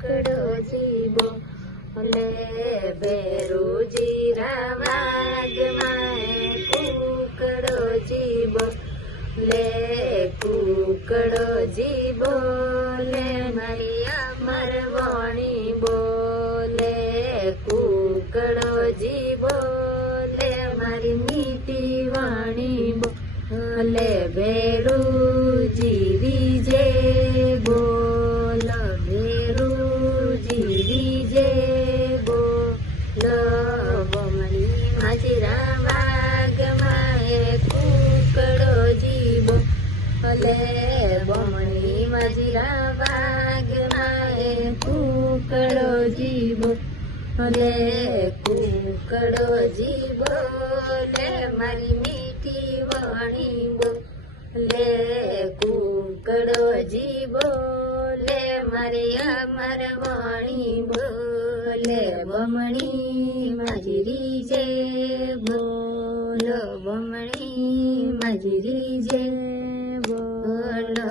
કુકડો જીવો લે ભેરુજી વાગમાં કુકડો જીવો લે કુકડો જીવો લે મારી અમર વાણી બોલે કુકડો જીવો લે મારી મીઠી વાણી બોલે ભેરુજી રીજે બોલ ભેરુજી રીજે બોલ બમણી માજીરા વાગમાં કુકડો જીવો લે બમણી માજીરા વાગમાં કુકડો જીવો લે કુકડો જીવો લે મારી મીઠી વાણી બોલે કુકડો જીવો લે મારી અમર વાણી બોલે બમણી માજીરી જે બોલો બમણી માજીરી જે બોલો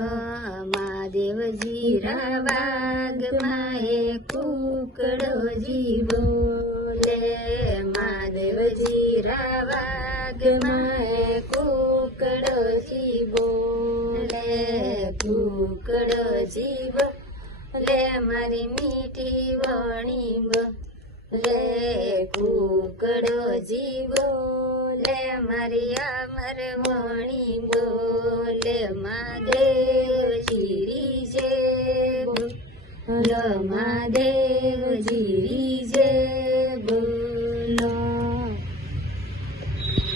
મહાદેવજી વાગમાં કુકડો જીવો લે મહાદેવજી વાગમાં કુકડો જીવો લે કુકડો જીવો લે મારી મીઠી વાણી બોલે કુકડો જીવો લે મારી અમર વાણી બોલે મહાદેવજી જે બોલો મહાદેવજી